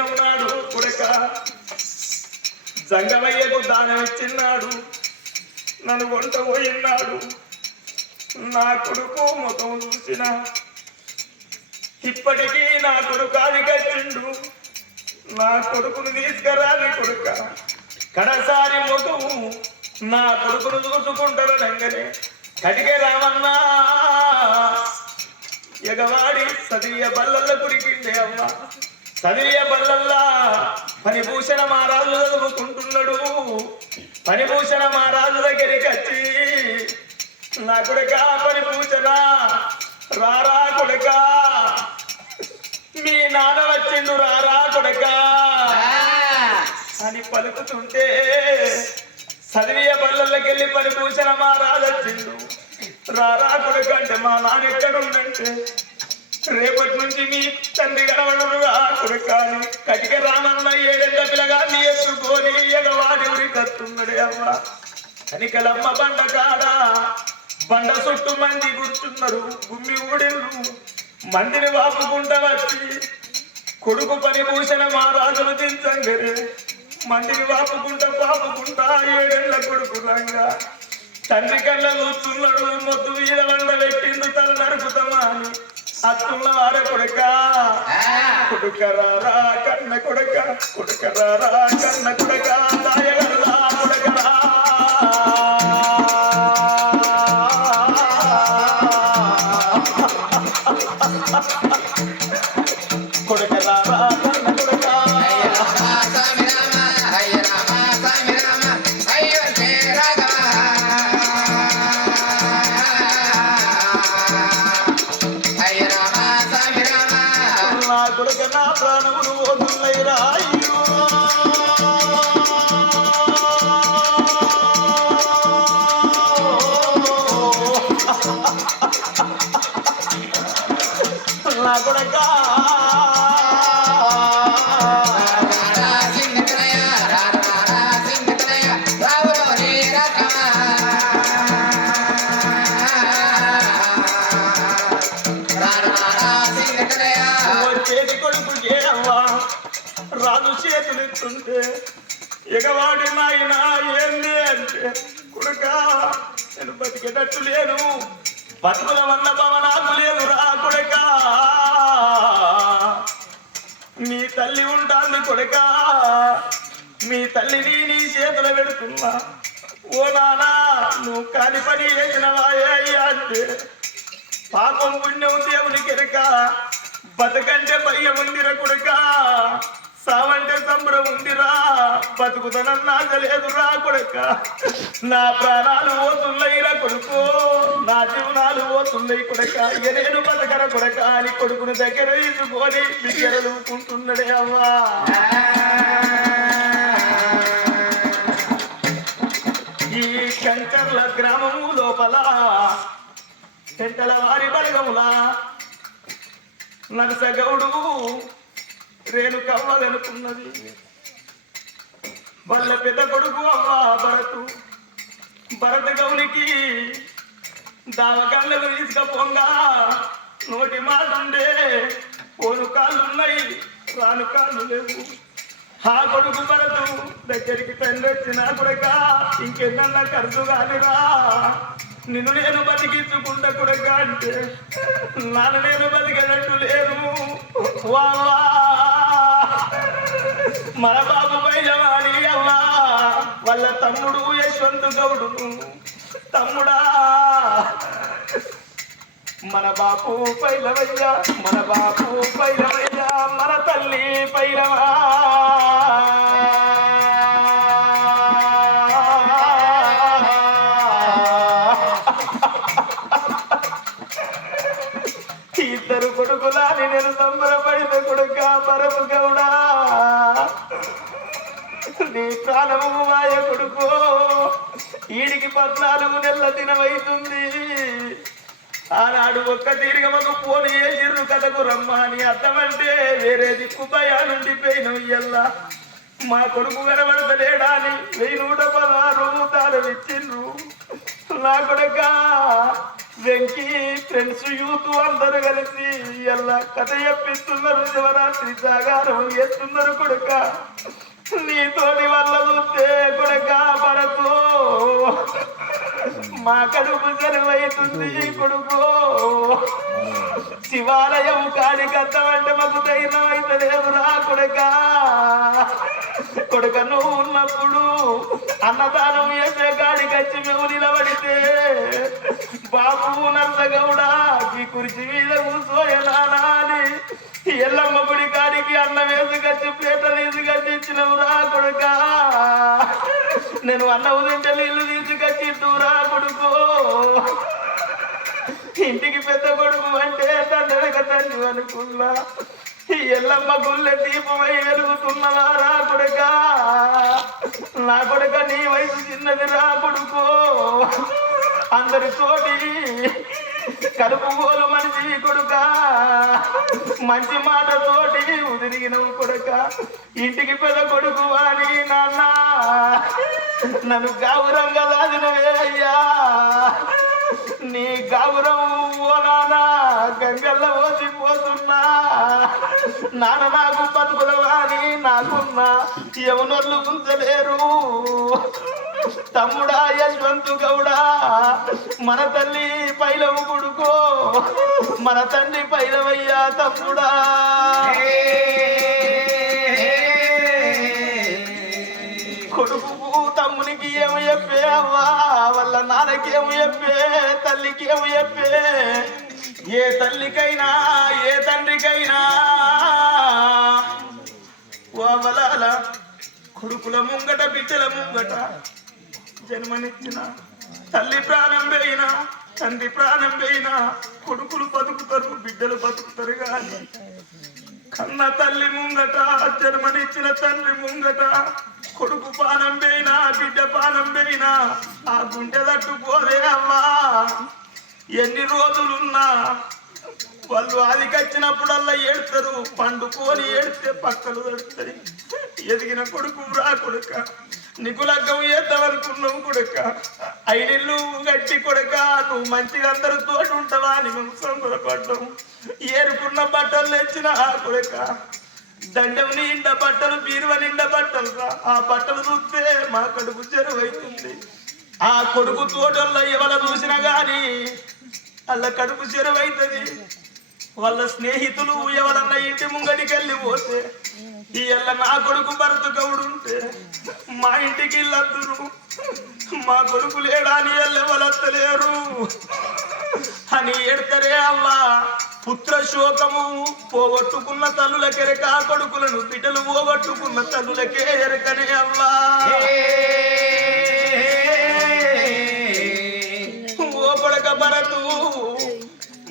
దినమునాడు కొడుక జంగమయ్యకు దానం ఇచ్చిన్నాడు, నన్ను వంట పోయిన్నాడు. నా కొడుకు ముఖం చూసిన ఇప్పటికీ నా కొడుకు ఆదికొచ్చిండు. నా కొడుకును తీసుకురాని కొడుక కడసారి ముఖం నా కొడుకును చూసుకుంటారు రంగనే కటికే రామన్నా ఎగవాడి సదియ బల్లల్ల కురికిండే అమ్మ. సదియ బల్లల్లా పనిభూషణ మహారాజు చదువుకుంటున్నాడు. పనిభూషణ మహారాజు దగ్గరికి వచ్చి నా కొడుక పనిభూషణ రారా కొడుక, మీ నాన్న వచ్చిండు రారా కొడుక అని పలుకుతుంటే సదియ బల్లల్లకెళ్ళి పనిభూషణ మహారాజు వచ్చిండు. రారా కొడుక అంటే మా నాన్న ఎక్కడ ఉందంటే రేపటి నుంచి మీ తండ్రి కనబడరు రా కొడుక అని కటిక రామన్న 7 ఏళ్ల పిల్లగా నీ ఎత్తుకొని ఎగవాడి ఉరి కత్తున్నాడే అమ్మ. కనికలమ్మ బండ కాడ బండ చుట్టూ మంది కూర్చున్నారు. గుమ్మి ఊడిళ్ళు మందిని వాపుకుంటా వచ్చి కొడుకు పనిభూషణ మహారాజును దించంగరే మందిని వాపుకుంటా పాపుకుంటా 7 ఏళ్ల కొడుకు రంగా తండ్రి కళ్ళ చూస్తున్నాడు. మొద్దు వీడ వండ పెట్టిండు తల నరుకుతామా అని అత్తున్న వారే కొడుక కొడుకరారా కన్న కొడుక కొడుకరారా కన్న కొడుక దాయగల్లా కొడుకరా కొడుకరారా కన్న కొడుక కొడుక నా ప్రాణములు పోతున్నాయి రాయు. నా కొడుక రాజు చేతులు ఇస్తుంటే ఎగవాడి నాయన ఏంది అంటే కొడుక నేను బతికేటట్టు లేను, బతుకుల వల్ల భవనాలు లేవు రా కొడుక, మీ తల్లి ఉంటాంది కొడుక, మీ తల్లిని నీ చేతులు పెడుతున్నా. ఓ నానా నువ్వు కాని పని చేసినవా అయ్యా అంటే పాపం పుణ్యం దేవునికి ఎరక, బతకంటే భయం ఉందిరా కొడుక, సావంటే సంబరం ఉందిరా, బతుకుతనన్నా లేదురా కొడుక, నా ప్రాణాలు పోతున్నాయిరా కొడుకు, నా జీవనాలు పోతున్నాయి కొడుక, ఇక నేను బతకర కొడుక అని కొడుకుని దగ్గర తీసుకొని బిగ్గరలుకుంటున్నాడే అవ్వా. ఈ శంకర్ల గ్రామము లోపల చెంటల వారి బలగముల నరసగౌడు రేణుకవ్వ వెనుకున్నది. వాళ్ళ పెద్ద కొడుకు అవ్వ భరత్ గౌనికి దావకాళ్ళకు తీసుకపోంగా నోటి మాట ఉండే పోను కాళ్ళున్నాయి రాను కాళ్ళు లేవు. ఆ కొడుకు భరతు దగ్గరికి తండ్రి వచ్చినా కొడుక ఇంకెన్నన్నా ఖర్చు కానిరా, నిన్ను నేను బతికించుకుంటా కొడుక అంటే నాన్న నేను బతికేటట్టు లేదు. వావా మన బాబు బయలవాడి అవ్వా వాళ్ళ తమ్ముడు యశ్వంత్ గౌడు తమ్ముడా మన బాపు పైలవయ్యా మన బాపు పైలవయ్యా మన తల్లి పైలవా ఇద్దరు కొడుకులాని నేను సంబరపడిన కొడుక భరత్ గౌడా నీ ప్రాణము మాయ కొడుకు ఈడికి 14 నెలల దినమైతుంది. ఆనాడు ఒక్క తీరిగమకు ఫోన్ చేసిర్రు కథకు రమ్మని అర్థమంటే వేరే దిక్కు భయాలుండి పోయిన ఇయ్యల్లా మా కొడుకు కనబడతలేడా అని 1116 రూపాయలు ఇచ్చిండ్రు. నా కొడుక వెంకీ ఫ్రెండ్స్ యూత్ అందరూ కలిసి ఎలా కథ చెప్పిస్తున్నారు, శివరాత్రి జాగారం ఎత్తున్నారు కొడుక. నీతోటి వల్ల చూస్తే కొడుక పడకు మా కడుపు జరువైతుంది కొడుకు. శివాలయం కాడికత్తమంటే మాకు ధైర్యం అయితే లేదురా కొడుక. కొడుక నువ్వు ఉన్నప్పుడు అన్నదానం వేసే కాడికచ్చి మేము నిలబడితే బాబు నర్సగౌడ ఈ కుర్చీ మీద కూర్చోయనానా అని ఎల్లమ్మ గుడి కాడికి అన్నం వేసుకొచ్చి ప్లేట తీసుకొచ్చి ఇచ్చినవురా కొడుక. నేను అన్నం తింటే నీళ్ళు తీసుకొచ్చి ఇద్దురా కొడుకు. ఇంటికి పెద్ద కొడుకు అంటే తండ్రి తండ్రి అనుకున్నా. ఎల్లమ్మ గుళ్ళె దీపమై వెలుగుతున్నవారా కొడుక. నా కొడుక నీ వయసు చిన్నది రా కొడుకు. అందరితోటి కలుపుగోలు మనిషి కొడుక. మంచి మాటతోటి ఉదిరిగినవు కొడుక. ఇంటికి పెద్ద కొడుకు అని నాన్న నన్ను గౌరవంగా దాదినవే అయ్యా. నీ గౌరవం ఓ నాన్న గంగల్లో ఓసిపోతున్నా. నాన్న నాకు బతుకులవాని నాకున్నా ఎవనోళ్ళు ఉంచలేరు. తమ్ముడా యశ్వంతు గౌడా మన తల్లి పైలవు కొడుకో, మన తండ్రి పైలవయ్యా తమ్ముడా. కొడుకు తమ్మునికి ఏమి చెప్పే అవ్వా, వాళ్ళ నాన్నకేమి చెప్పే, తల్లికి ఏమి చెప్పే. ఏ తల్లికైనా ఏ తండ్రికైనా వాళ్ళ కొడుకుల ముంగట బిడ్డల ముంగట జన్మనిచ్చిన తల్లి ప్రాణం పోయినా తండ్రి ప్రాణం పోయినా కొడుకులు బతుకుతారు, బిడ్డలు బతుకుతారు. కానీ కన్న తల్లి ముంగట జన్మనిచ్చిన తండ్రి ముంగట కొడుకు పానం పోయినా బిడ్డ పానం పోయినా ఆ గుండె తట్టుకోలే అమ్మా. ఎన్ని రోజులున్నా వాళ్ళు ఆదికొచ్చినప్పుడల్లా ఏడుతారు, పండుకొని ఏడితే పక్కలు తడుతాయి. ఎదిగిన కొడుకు రా కొడుక. నీకు లగ్గం చేద్దామనుకున్నావు కొడుక. ఐడిల్లు గట్టి కొడుక. నువ్వు మంచిగా అందరూ తోటి ఉంటావా అని మేము సంబరపడ్డాం. ఏరుకున్న బట్టలు తెచ్చిన ఆ కొడుక. దండం నిండా బట్టలు, బీరువ నిండా బట్టలు రా. ఆ బట్టలు చూస్తే మా కడుపు చెరువైతుంది. ఆ కొడుకు తోటల్లో ఎవరు చూసినా గాని వాళ్ళ కడుపు చెరువైతుంది. వాళ్ళ స్నేహితులు ఎవరన్నా ఇంటి ముంగడికి వెళ్ళి పోతే ఇళ్ళ నా కొడుకు భరత గౌడుంటే మా ఇంటికి ఇల్లద్దురు, మా కొడుకు లేడా అని ఎవరత్తలేరు అని ఎడతరే అవ్వా. పుత్ర శోకము పోగొట్టుకున్న తల్లులకెరక కొడుకులను, బిడ్డలు పోగొట్టుకున్న తల్లులకే ఎరకనే అవ్వా. ఓ కొడక భరతు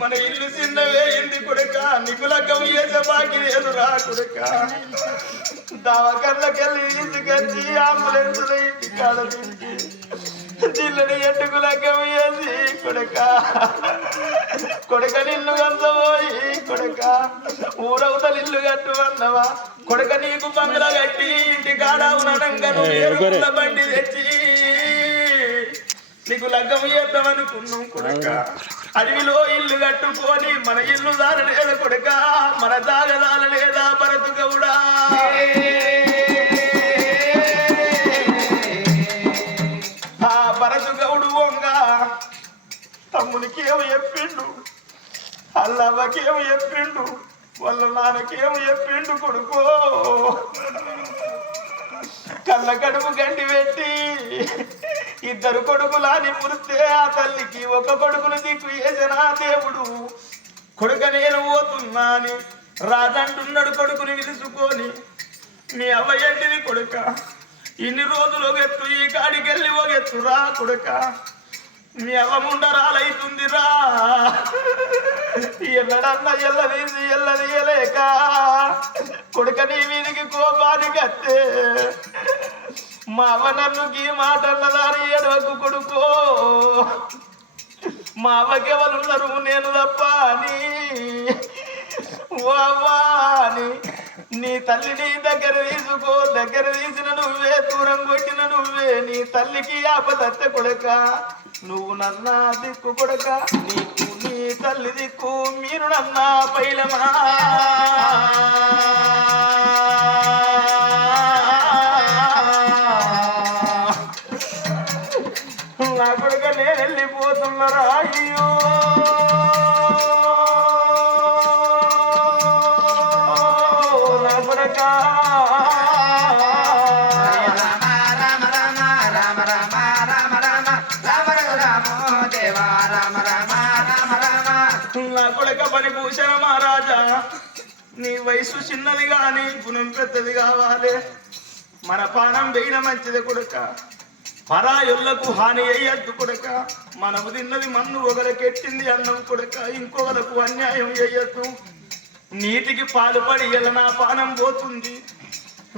మన ఇల్లు చిన్నవే ఎంది కొడుక. నీకు లగ్గం చేసే బాకి లేదు రా కొడుక. దావకర్లకెళ్ళి తీసుకొచ్చి అంబులెన్సులు ఇంటి కాడ తింటి జిల్లని ఎట్టుకు లగ్గం వేసి కొడుక. కొడుక నిన్ను గంతపోయి కొడుక ఊరవుతలు ఇల్లు కట్టువన్నవా కొడుక. నీకు బంగ్లా కట్టి ఇంటి కాడ ఉన్నడంగా బండి తెచ్చి నీకు లగ్గం చేద్దామనుకున్నాం కొడుక. అడవిలో ఇల్లు కట్టుకొని మన ఇల్లు దారలేదా కొడుక, మన దాగదారలేదా భరతు గౌడా. ఆ భరతు గౌడు వంగ తమ్మునికి ఏమో చెప్పిండు, అల్లవ్వకేమో చెప్పిండు, వాళ్ళ నాన్నకేమో చెప్పిండు కొడుకో. కళ్ళ కడుపు గండి పెట్టి ఇద్దరు కొడుకులాని పురిస్తే ఆ తల్లికి ఒక కొడుకును దిక్కు వేసిన దేవుడు. కొడుక నేను పోతున్నా అని రాజంటున్నాడు కొడుకుని విలుసుకొని. మీ అవ్వ ఏంటిది కొడుక, ఇన్ని రోజులు ఒక ఎత్తు, ఈ కాడికెళ్ళి ఒక ఎత్తు రా కొడుక. మీ అవ్వ ముండరాలైతుందిరా. ఎల్లడన్నా ఎల్లదీసి ఎల్లదీయలేక కొడుక నీ మీదికి కోపానికి అత్తే మా అవ్వ నన్ను గీ మాట అన్నదాని ఏడవకు కొడుకో. మా అవ్వకెవరున్నారు నేను తప్ప అని. ఓ అవ్వా అని నీ తల్లిని దగ్గర తీసుకో, దగ్గర తీసిన నువ్వే, దూరం కొట్టిన నువ్వే. నీ తల్లికి ఆపదత్త కొడుక. నువ్వు నన్నా దిక్కు కొడక నీకు నీ తల్లి దిక్కు మీరు నన్నా పైలమా నా కొడుక నేను వెళ్ళిపోతున్నారా అయ్యో నా కొడుక నా కొడుక పరిభూషణ మహారాజా నీ వయసు చిన్నది గాని గుణం పెద్దది కావాలి మన పానం వేయిన మంచిది కొడుక పరాయుళ్లకు హాని అయ్యద్దు కొడుక మనము తిన్నది మన్ను ఒకరికెట్టింది అన్నం కొడుక ఇంకొకరికి అన్యాయం అయ్యద్దు నీతికి పాలుపడి ఇలా నా పానం పోతుంది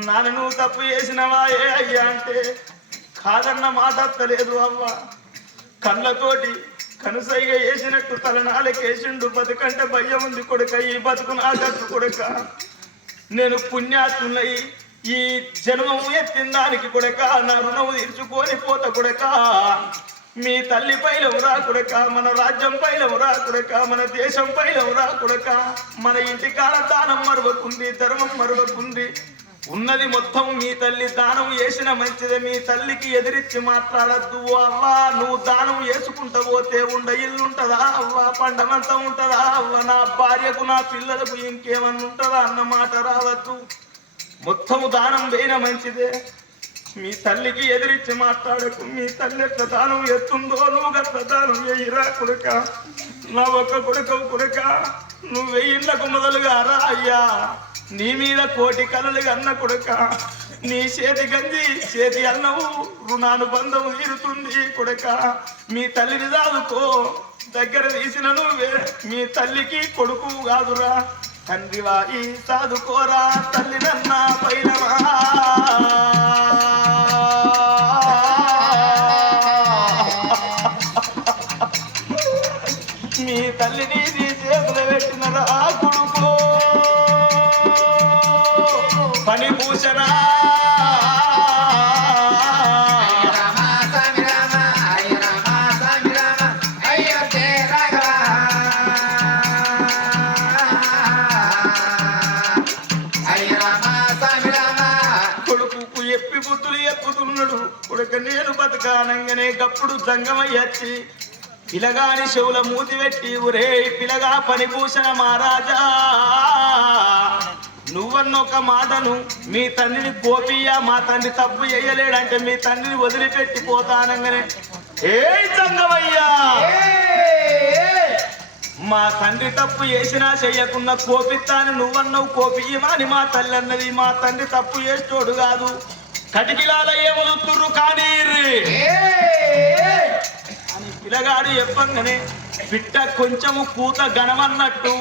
నాన్న నువ్వు తప్పు చేసినవా ఏ అయ్యా అంటే కాదన్న మాట అత్తలేదు అవ్వ కళ్ళతోటి కనుసైగా వేసినట్టు తలనాలకేసిండు బతుకంటే భయం ఉంది కొడుక ఈ బతుకు నాకద్దు కొడుక నేను పుణ్యాత్ములై ఈ జన్మము ఎత్తిన దానికి కొడక నా రుణము తీర్చుకొని పోత కొడక మీ తల్లి పైలము రా కొడక మన రాజ్యం పైలము రా కొడక మన దేశం పైలము రా కొడక మన ఇంటి కాల దానం మరవకుంది ధర్మం మరవకుంది ఉన్నది మొత్తం మీ తల్లి దానం వేసిన మంచిదే మీ తల్లికి ఎదిరించి మాట్లాడద్దు అవ్వా నువ్వు దానం వేసుకుంటా పోతే ఉండ ఇల్లు ఉంటదా అవ్వా పండమంతా ఉంటదా అవ్వ నా భార్యకు నా పిల్లలకు ఇంకేమన్నా ఉంటదా అన్న మాట రావద్దు మొత్తము దానం వేయన మంచిదే మీ తల్లికి ఎదిరించి మాట్లాడకు మీ తల్లి ఎట్లా దానం ఎత్తుందో నువ్వు గట్ల దానం వేయిరా కొడుక నా ఒక్క కొడుకవు కొడుక నువ్వు వెయ్యిళ్ళకు మొదలుగా రా అయ్యా నీ మీద కోటి కలలు అన్న కొడుక నీ చేతి గంజి చేతి అన్నవు రుణానుబంధం తీరుతుంది కొడుక మీ తల్లిని దాదుకో దగ్గర తీసిన నువ్వే మీ తల్లికి కొడుకు కాదురా తండ్రివా ఈ సాదుకోరా తల్లి నన్నా పైలమా మీ తల్లిని నీ చేతులు పెట్టినరా కొడుకో పని భూషణ కొడుక నేను బతకానంగానే గప్పుడు జంగమయ్యచ్చి పిలగాని చెవుల మూతి పెట్టి ఒరే పిలగా పనిభూషణ మహారాజా నువ్వన్నొక మాటను మీ తండ్రిని కోపియ్యా మా తండ్రి తప్పు చేయలేడంటే మీ తండ్రిని వదిలిపెట్టి పోతానంగానే ఏ జంగమయ్యా మా తండ్రి తప్పు చేసినా చెయ్యకున్నా కోపిస్తాను నువ్వన్నావు కోపియ్యమని మా తల్లి అన్నది మా తండ్రి తప్పు చేసేటోడు కాదు కటికిలాల ఏమలుతుర్రు కానీ అని పిల్లగాడు చెప్పంగానే బిడ్డ కొంచెము కూత గణమన్నట్టు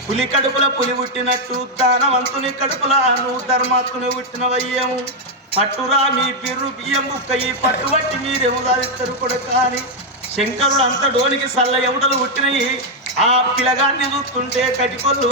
పులి కడుపుల పులి పుట్టినట్టు దానవంతుని కడుపులా నువ్వు ధర్మాత్ముని పుట్టినవయ్యేము పట్టురా మీ బిర్రు బియ్యం బుక్క ఈ పట్టుబట్టి మీరేమో సాధిస్తారు కూడా కానీ శంకరుడు అంత డోనికి సల్ల ఎముటలు పుట్టినవి ఆ పిల్లగాన్ని చూస్తుంటే కటికొల్లు